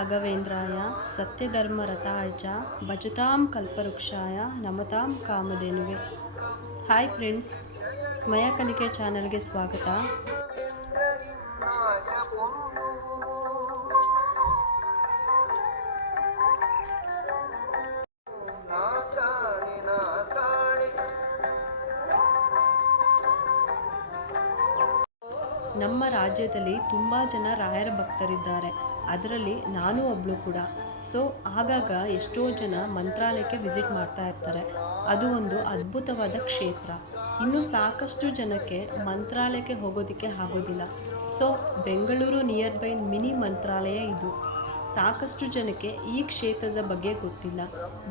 ರಾಘವೇಂದ್ರಾಯ ಸತ್ಯಧರ್ಮರತಾಯ ಚ ಭಜತಾಂ ಕಲ್ಪವೃಕ್ಷಾಯ ನಮತಾಂ ಕಾಮಧೇನುವೆ. ಹಾಯ್ ಫ್ರೆಂಡ್ಸ್ ಸ್ಮಯ ಕಲಿಕೆ ಚಾನಲ್ಗೆ ಸ್ವಾಗತ. ನಮ್ಮ ರಾಜ್ಯದಲ್ಲಿ ತುಂಬ ಜನ ರಾಯರ ಭಕ್ತರಿದ್ದಾರೆ. ಅದರಲ್ಲಿ ನಾನು ಒಬ್ಬಳು ಕೂಡ. ಸೊ ಆಗಾಗ ಎಷ್ಟೋ ಜನ ಮಂತ್ರಾಲಯಕ್ಕೆ ವಿಸಿಟ್ ಮಾಡ್ತಾ ಇರ್ತಾರೆ. ಅದು ಒಂದು ಅದ್ಭುತವಾದ ಕ್ಷೇತ್ರ. ಇನ್ನು ಸಾಕಷ್ಟು ಜನಕ್ಕೆ ಮಂತ್ರಾಲಯಕ್ಕೆ ಹೋಗೋದಕ್ಕೆ ಆಗೋದಿಲ್ಲ. So Bengaluru nearby mini Mantralaya ಇದು. ಸಾಕಷ್ಟು ಜನಕ್ಕೆ ಈ ಕ್ಷೇತ್ರದ ಬಗ್ಗೆ ಗೊತ್ತಿಲ್ಲ.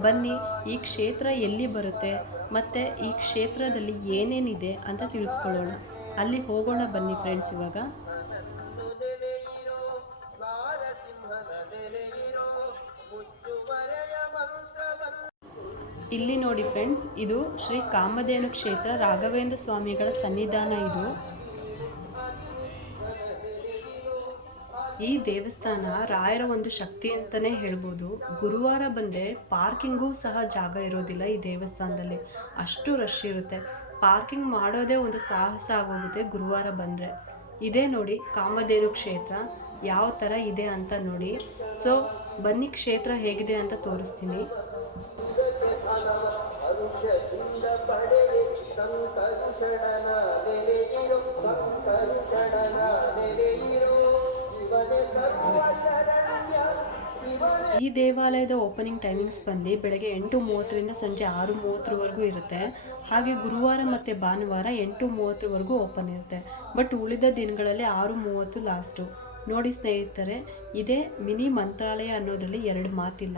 ಬನ್ನಿ, ಈ ಕ್ಷೇತ್ರ ಎಲ್ಲಿ ಬರುತ್ತೆ, ಮತ್ತು ಈ ಕ್ಷೇತ್ರದಲ್ಲಿ ಏನೇನಿದೆ ಅಂತ ತಿಳಿದುಕೊಳ್ಳೋಣ ಅಲ್ಲಿ ಹೋಗೋಣ ಬನ್ನಿ ಫ್ರೆಂಡ್ಸ್ ಇವಾಗ. ಇಲ್ಲಿ ನೋಡಿ ಫ್ರೆಂಡ್ಸ್ ಇದು ಶ್ರೀ ಕಾಮಧೇನು ಕ್ಷೇತ್ರ ರಾಘವೇಂದ್ರ ಸ್ವಾಮಿಗಳ ಸನ್ನಿಧಾನ ಇದು. ಈ ದೇವಸ್ಥಾನ ರಾಯರ ಒಂದು ಶಕ್ತಿ ಅಂತಲೇ ಹೇಳ್ಬೋದು. ಗುರುವಾರ ಬಂದರೆ ಪಾರ್ಕಿಂಗೂ ಸಹ ಜಾಗ ಇರೋದಿಲ್ಲ ಈ ದೇವಸ್ಥಾನದಲ್ಲಿ. ಅಷ್ಟು ರಶ್ ಇರುತ್ತೆ. ಪಾರ್ಕಿಂಗ್ ಮಾಡೋದೇ ಒಂದು ಸಾಹಸ ಆಗೋಗುತ್ತೆ ಗುರುವಾರ ಬಂದರೆ. ಇದೇ ನೋಡಿ ಕಾಮಧೇನು ಕ್ಷೇತ್ರ ಯಾವ ಥರ ಇದೆ ಅಂತ ನೋಡಿ. ಸೊ ಬನ್ನಿ ಕ್ಷೇತ್ರ ಹೇಗಿದೆ ಅಂತ ತೋರಿಸ್ತೀನಿ. ಈ ದೇವಾಲಯದ ಓಪನಿಂಗ್ ಟೈಮಿಂಗ್ಸ್ ಬಂದು ಬೆಳಗ್ಗೆ ಎಂಟು ಮೂವತ್ತರಿಂದ ಸಂಜೆ ಆರು ಮೂವತ್ತರವರೆಗೂ ಇರುತ್ತೆ. ಹಾಗೆ ಗುರುವಾರ ಮತ್ತು ಭಾನುವಾರ ಎಂಟು ಮೂವತ್ತರವರೆಗೂ ಓಪನ್ ಇರುತ್ತೆ. ಬಟ್ ಉಳಿದ ದಿನಗಳಲ್ಲಿ ಆರು ಮೂವತ್ತು ಲಾಸ್ಟು ನೋಡಿ ಸ್ನೇಹಿತರೆ, ಇದೇ ಮಿನಿ ಮಂತ್ರಾಲಯ ಅನ್ನೋದರಲ್ಲಿ ಎರಡು ಮಾತಿಲ್ಲ.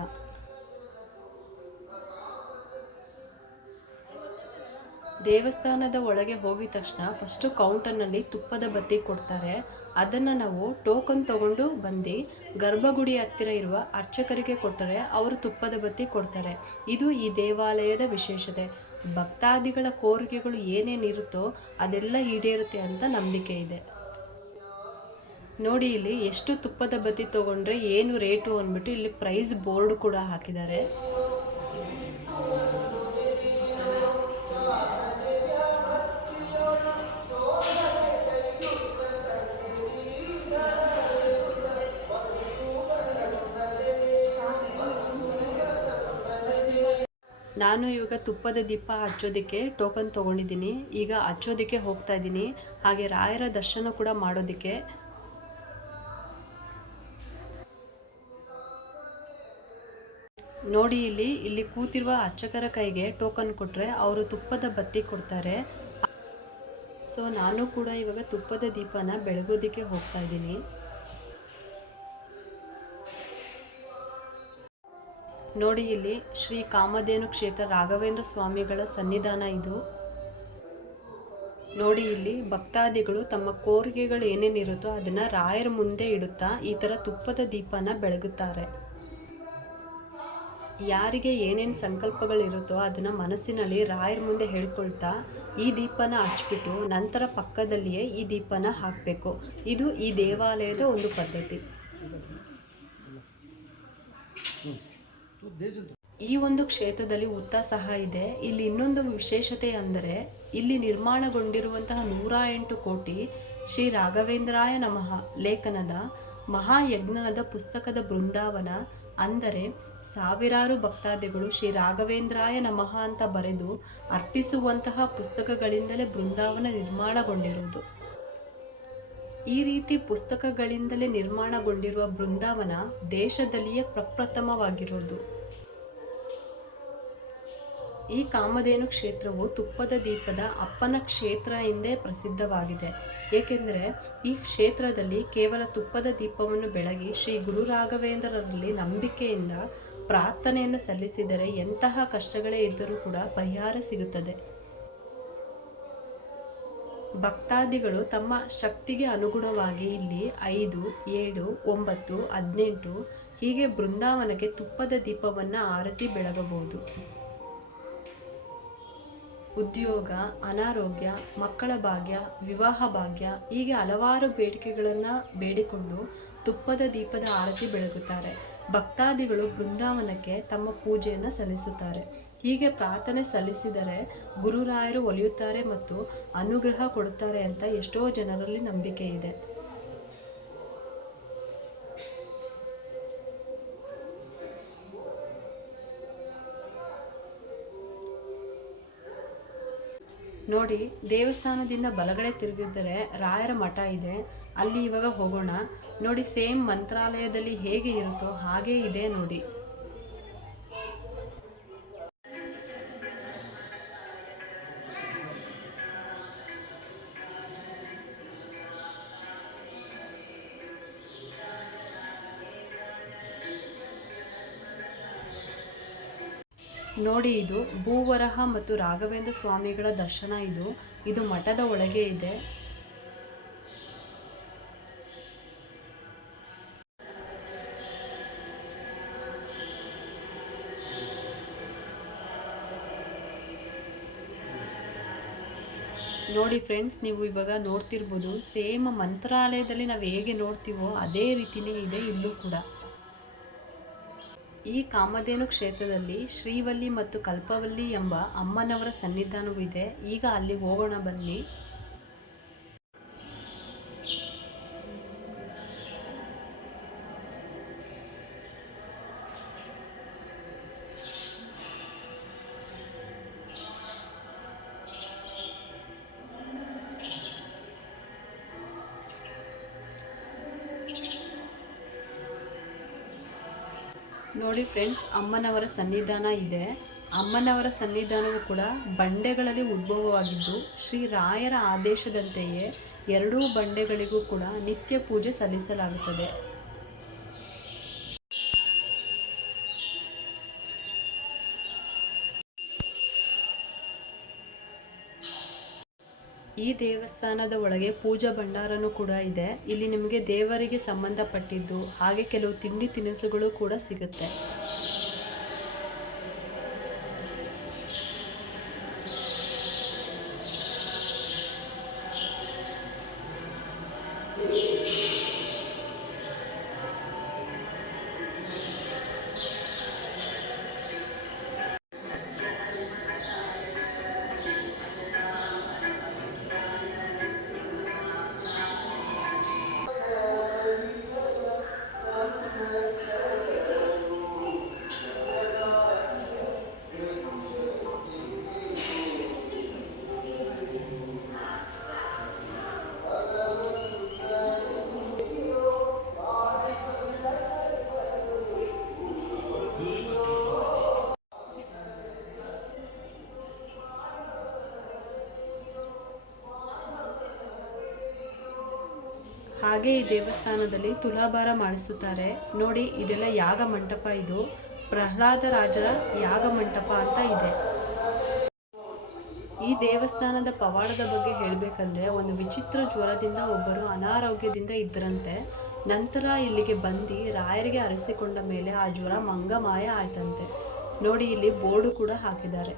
ದೇವಸ್ಥಾನದ ಒಳಗೆ ಹೋಗಿದ ತಕ್ಷಣ ಫಸ್ಟು ಕೌಂಟರ್ನಲ್ಲಿ ತುಪ್ಪದ ಬತ್ತಿ ಕೊಡ್ತಾರೆ. ಅದನ್ನು ನಾವು ಟೋಕನ್ ತಗೊಂಡು ಬಂದು ಗರ್ಭಗುಡಿ ಹತ್ತಿರ ಇರುವ ಅರ್ಚಕರಿಗೆ ಕೊಟ್ಟರೆ ಅವರು ತುಪ್ಪದ ಬತ್ತಿ ಕೊಡ್ತಾರೆ. ಇದು ಈ ದೇವಾಲಯದ ವಿಶೇಷತೆ. ಭಕ್ತಾದಿಗಳ ಕೋರಿಕೆಗಳು ಏನೇನಿರುತ್ತೋ ಅದೆಲ್ಲ ಈಡೇರುತ್ತೆ ಅಂತ ನಂಬಿಕೆ ಇದೆ. ನೋಡಿ ಇಲ್ಲಿ ಎಷ್ಟು ತುಪ್ಪದ ಬತ್ತಿ ತೊಗೊಂಡ್ರೆ ಏನು ರೇಟು ಅಂದ್ಬಿಟ್ಟು ಇಲ್ಲಿ ಪ್ರೈಸ್ ಬೋರ್ಡ್ ಕೂಡ ಹಾಕಿದ್ದಾರೆ. ನಾನು ಇವಾಗ ತುಪ್ಪದ ದೀಪ ಹಚ್ಚೋದಕ್ಕೆ ಟೋಕನ್ ತೊಗೊಂಡಿದ್ದೀನಿ. ಈಗ ಹಚ್ಚೋದಕ್ಕೆ ಹೋಗ್ತಾ ಇದ್ದೀನಿ. ಹಾಗೆ ರಾಯರ ದರ್ಶನ ಕೂಡ ಮಾಡೋದಕ್ಕೆ. ನೋಡಿ ಇಲ್ಲಿ ಇಲ್ಲಿ ಕೂತಿರುವ ಅರ್ಚಕರ ಕೈಗೆ ಟೋಕನ್ ಕೊಟ್ಟರೆ ಅವರು ತುಪ್ಪದ ಬತ್ತಿ ಕೊಡ್ತಾರೆ. ಸೊ ನಾನು ಕೂಡ ಇವಾಗ ತುಪ್ಪದ ದೀಪನ ಬೆಳಗೋದಕ್ಕೆ ಹೋಗ್ತಾ ಇದ್ದೀನಿ. ನೋಡಿ ಇಲ್ಲಿ ಶ್ರೀ ಕಾಮಧೇನು ಕ್ಷೇತ್ರ ರಾಘವೇಂದ್ರ ಸ್ವಾಮಿಗಳ ಸನ್ನಿಧಾನ ಇದು. ನೋಡಿ ಇಲ್ಲಿ ಭಕ್ತಾದಿಗಳು ತಮ್ಮ ಕೋರಿಕೆಗಳು ಏನೇನಿರುತ್ತೋ ಅದನ್ನು ರಾಯರ ಮುಂದೆ ಇಡುತ್ತಾ ಈ ಥರ ತುಪ್ಪದ ದೀಪನ ಬೆಳಗುತ್ತಾರೆ. ಯಾರಿಗೆ ಏನೇನು ಸಂಕಲ್ಪಗಳಿರುತ್ತೋ ಅದನ್ನು ಮನಸ್ಸಿನಲ್ಲಿ ರಾಯರ ಮುಂದೆ ಹೇಳ್ಕೊಳ್ತಾ ಈ ದೀಪನ ಹಚ್ಬಿಟ್ಟು ನಂತರ ಪಕ್ಕದಲ್ಲಿಯೇ ಈ ದೀಪನ ಹಾಕಬೇಕು. ಇದು ಈ ದೇವಾಲಯದ ಒಂದು ಪದ್ಧತಿ. ಈ ಒಂದು ಕ್ಷೇತ್ರದಲ್ಲಿ ಉತ್ತ ಸಹ ಇದೆ. ಇಲ್ಲಿ ಇನ್ನೊಂದು ವಿಶೇಷತೆ ಅಂದರೆ ಇಲ್ಲಿ ನಿರ್ಮಾಣಗೊಂಡಿರುವಂತಹ ನೂರ ಎಂಟು ಕೋಟಿ ಶ್ರೀ ರಾಘವೇಂದ್ರಾಯ ನಮಃ ಲೇಖನದ ಮಹಾಯಜ್ಞನದ ಪುಸ್ತಕದ ಬೃಂದಾವನ ಅಂದರೆ ಸಾವಿರಾರು ಭಕ್ತಾದಿಗಳು ಶ್ರೀ ರಾಘವೇಂದ್ರಾಯ ನಮಃ ಅಂತ ಬರೆದು ಅರ್ಪಿಸುವಂತಹ ಪುಸ್ತಕಗಳಿಂದಲೇ ಬೃಂದಾವನ ನಿರ್ಮಾಣಗೊಂಡಿರುವುದು. ಈ ರೀತಿ ಪುಸ್ತಕಗಳಿಂದಲೇ ನಿರ್ಮಾಣಗೊಂಡಿರುವ ಬೃಂದಾವನ ದೇಶದಲ್ಲಿಯೇ ಪ್ರಪ್ರಥಮವಾಗಿರೋದು. ಈ ಕಾಮಧೇನು ಕ್ಷೇತ್ರವು ತುಪ್ಪದ ದೀಪದ ಅಪ್ಪನ ಕ್ಷೇತ್ರ ಎಂದೇ ಪ್ರಸಿದ್ಧವಾಗಿದೆ. ಏಕೆಂದರೆ ಈ ಕ್ಷೇತ್ರದಲ್ಲಿ ಕೇವಲ ತುಪ್ಪದ ದೀಪವನ್ನು ಬೆಳಗಿ ಶ್ರೀ ಗುರು ರಾಘವೇಂದ್ರರಲ್ಲಿ ನಂಬಿಕೆಯಿಂದ ಪ್ರಾರ್ಥನೆಯನ್ನು ಸಲ್ಲಿಸಿದರೆ ಎಂತಹ ಕಷ್ಟಗಳೇ ಇದ್ದರೂ ಕೂಡ ಪರಿಹಾರ ಸಿಗುತ್ತದೆ. ಭಕ್ತಾದಿಗಳು ತಮ್ಮ ಶಕ್ತಿಗೆ ಅನುಗುಣವಾಗಿ ಇಲ್ಲಿ ಐದು, ಏಳು, ಒಂಬತ್ತು, ಹದಿನೆಂಟು ಹೀಗೆ ಬೃಂದಾವನಕ್ಕೆ ತುಪ್ಪದ ದೀಪವನ್ನು ಆರತಿ ಬೆಳಗಬಹುದು. ಉದ್ಯೋಗ, ಅನಾರೋಗ್ಯ, ಮಕ್ಕಳ ಭಾಗ್ಯ, ವಿವಾಹ ಭಾಗ್ಯ ಹೀಗೆ ಹಲವಾರು ಬೇಡಿಕೆಗಳನ್ನು ಬೇಡಿಕೊಂಡು ತುಪ್ಪದ ದೀಪದ ಆರತಿ ಬೆಳಗುತ್ತಾರೆ. ಭಕ್ತಾದಿಗಳು ಬೃಂದಾವನಕ್ಕೆ ತಮ್ಮ ಪೂಜೆಯನ್ನು ಸಲ್ಲಿಸುತ್ತಾರೆ. ಹೀಗೆ ಪ್ರಾರ್ಥನೆ ಸಲ್ಲಿಸಿದರೆ ಗುರುರಾಯರು ಒಲಿಯುತ್ತಾರೆ ಮತ್ತು ಅನುಗ್ರಹ ಕೊಡುತ್ತಾರೆ ಅಂತ ಎಷ್ಟೋ ಜನರಲ್ಲಿ ನಂಬಿಕೆ ಇದೆ ನೋಡಿ, ದೇವಸ್ಥಾನದಿಂದ ಬಲಗಡೆ ತಿರುಗಿದ್ದರೆ ರಾಯರ ಮಠ ಇದೆ. ಅಲ್ಲಿ ಇವಾಗ ಹೋಗೋಣ. ನೋಡಿ, ಸೇಮ್ ಮಂತ್ರಾಲಯದಲ್ಲಿ ಹೇಗೆ ಇರುತ್ತೋ ಹಾಗೇ ಇದೆ ನೋಡಿ. ನೋಡಿ ಇದು ಭೂವರಹ ಮತ್ತು ರಾಘವೇಂದ್ರ ಸ್ವಾಮಿಗಳ ದರ್ಶನ ಇದು. ಇದು ಮಠದ ಒಳಗೆ ಇದೆ. ನೋಡಿ ಫ್ರೆಂಡ್ಸ್, ನೀವು ಇವಾಗ ನೋಡ್ತಿರ್ಬೋದು, ಸೇಮ್ ಮಂತ್ರಾಲಯದಲ್ಲಿ ನಾವು ಹೇಗೆ ನೋಡ್ತೀವೋ ಅದೇ ರೀತಿಯೇ ಇದೆ ಇಲ್ಲೂ ಕೂಡ. ಈ ಕಾಮಧೇನು ಕ್ಷೇತ್ರದಲ್ಲಿ ಶ್ರೀವಲ್ಲಿ ಮತ್ತು ಕಲ್ಪವಲ್ಲಿ ಎಂಬ ಅಮ್ಮನವರ ಸನ್ನಿಧಾನವೂ ಇದೆ. ಈಗ ಅಲ್ಲಿ ಹೋಗೋಣ ಬನ್ನಿ. ನೋಡಿ ಫ್ರೆಂಡ್ಸ್, ಅಮ್ಮನವರ ಸನ್ನಿಧಾನ ಇದೆ. ಅಮ್ಮನವರ ಸನ್ನಿಧಾನವು ಕೂಡ ಬಂಡೆಗಳಲ್ಲಿ ಉದ್ಭವವಾಗಿದ್ದು, ಶ್ರೀ ರಾಯರ ಆದೇಶದಂತೆಯೇ ಎರಡೂ ಬಂಡೆಗಳಿಗೂ ಕೂಡ ನಿತ್ಯ ಪೂಜೆ ಸಲ್ಲಿಸಲಾಗುತ್ತದೆ. ಈ ದೇವಸ್ಥಾನದ ಒಳಗೆ ಪೂಜಾ ಭಂಡಾರನು ಕೂಡ ಇದೆ. ಇಲ್ಲಿ ನಿಮಗೆ ದೇವರಿಗೆ ಸಂಬಂಧಪಟ್ಟಿದ್ದು, ಹಾಗೆ ಕೆಲವು ತಿಂಡಿ ತಿನಿಸುಗಳು ಕೂಡ ಸಿಗುತ್ತೆ. ಹಾಗೆ ಈ ದೇವಸ್ಥಾನದಲ್ಲಿ ತುಲಾಭಾರ ಮಾಡಿಸುತ್ತಾರೆ. ನೋಡಿ, ಇದೆಲ್ಲ ಯಾಗ ಮಂಟಪ ಇದು. ಪ್ರಹ್ಲಾದ ರಾಜರ ಯಾಗ ಮಂಟಪ ಅಂತ ಇದೆ. ಈ ದೇವಸ್ಥಾನದ ಪವಾಡದ ಬಗ್ಗೆ ಹೇಳಬೇಕಂದ್ರೆ ಒಂದು ವಿಚಿತ್ರ ಜ್ವರದಿಂದ ಒಬ್ಬರು ಅನಾರೋಗ್ಯದಿಂದ ಇದ್ದರಂತೆ ನಂತರ ಇಲ್ಲಿಗೆ ಬಂದು ರಾಯರಿಗೆ ಅರಸಿಕೊಂಡ ಮೇಲೆ ಆ ಜ್ವರ ಮಂಗಮಾಯ ಆಯ್ತಂತೆ. ನೋಡಿ, ಇಲ್ಲಿ ಬೋರ್ಡು ಕೂಡ ಹಾಕಿದ್ದಾರೆ.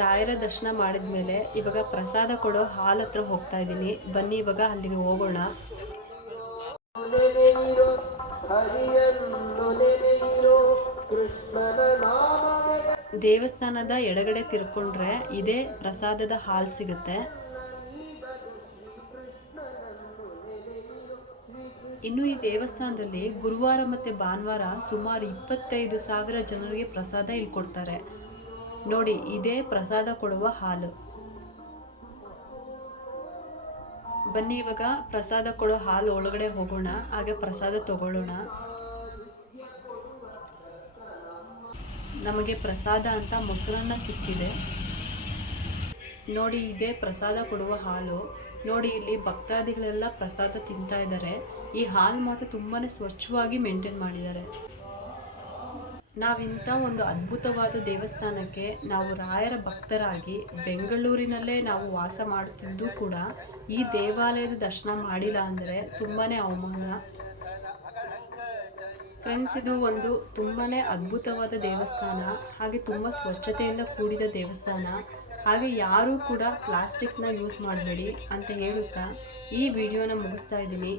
ರಾಯರ ದರ್ಶನ ಮಾಡಿದ ಮೇಲೆ ಇವಾಗ ಪ್ರಸಾದ ಕೊಡೋ ಹಾಲ್ ಹತ್ರ ಹೋಗ್ತಾ ಇದ್ದೀನಿ. ಬನ್ನಿ ಇವಾಗ ಅಲ್ಲಿಗೆ ಹೋಗೋಣ. ದೇವಸ್ಥಾನದ ಎಡಗಡೆ ತಿರ್ಕೊಂಡ್ರೆ ಇದೇ ಪ್ರಸಾದದ ಹಾಲ್ ಸಿಗುತ್ತೆ. ಇನ್ನು ಈ ದೇವಸ್ಥಾನದಲ್ಲಿ ಗುರುವಾರ ಮತ್ತು ಭಾನುವಾರ ಸುಮಾರು ಇಪ್ಪತ್ತೈದು ಸಾವಿರ ಜನರಿಗೆ ಪ್ರಸಾದ ಇಲ್ಲಿ ಕೊಡ್ತಾರೆ. ನೋಡಿ, ಇದೇ ಪ್ರಸಾದ ಕೊಡುವ ಹಾಲು. ಬನ್ನಿ, ಇವಾಗ ಪ್ರಸಾದ ಕೊಡೋ ಹಾಲು ಒಳಗಡೆ ಹೋಗೋಣ, ಹಾಗೆ ಪ್ರಸಾದ ತಗೊಳ್ಳೋಣ. ನಮಗೆ ಪ್ರಸಾದ ಅಂತ ಮೊಸರನ್ನ ಸಿಕ್ಕಿದೆ. ನೋಡಿ, ಇದೇ ಪ್ರಸಾದ ಕೊಡುವ ಹಾಲು. ನೋಡಿ, ಇಲ್ಲಿ ಭಕ್ತಾದಿಗಳೆಲ್ಲ ಪ್ರಸಾದ ತಿಂತಾ ಇದ್ದಾರೆ. ಈ ಹಾಲು ಮಾತ್ರ ತುಂಬಾ ಸ್ವಚ್ಛವಾಗಿ ಮೇಂಟೈನ್ ಮಾಡಿದ್ದಾರೆ. ನಾವಿಂಥ ಒಂದು ಅದ್ಭುತವಾದ ದೇವಸ್ಥಾನಕ್ಕೆ ನಾವು ರಾಯರ ಭಕ್ತರಾಗಿ ಬೆಂಗಳೂರಿನಲ್ಲೇ ನಾವು ವಾಸ ಮಾಡುತ್ತಿದ್ದು ಕೂಡ ಈ ದೇವಾಲಯದ ದರ್ಶನ ಮಾಡಿಲ್ಲ ಅಂದರೆ ತುಂಬಾ ಅವಮಾನ. ಫ್ರೆಂಡ್ಸ್, ಇದು ಒಂದು ತುಂಬಾ ಅದ್ಭುತವಾದ ದೇವಸ್ಥಾನ, ಹಾಗೆ ತುಂಬ ಸ್ವಚ್ಛತೆಯಿಂದ ಕೂಡಿದ ದೇವಸ್ಥಾನ. ಹಾಗೆ ಯಾರೂ ಕೂಡ ಪ್ಲಾಸ್ಟಿಕ್ನ ಯೂಸ್ ಮಾಡಬೇಡಿ ಅಂತ ಹೇಳುತ್ತಾ ಈ ವಿಡಿಯೋನ ಮುಗಿಸ್ತಾ ಇದ್ದೀನಿ.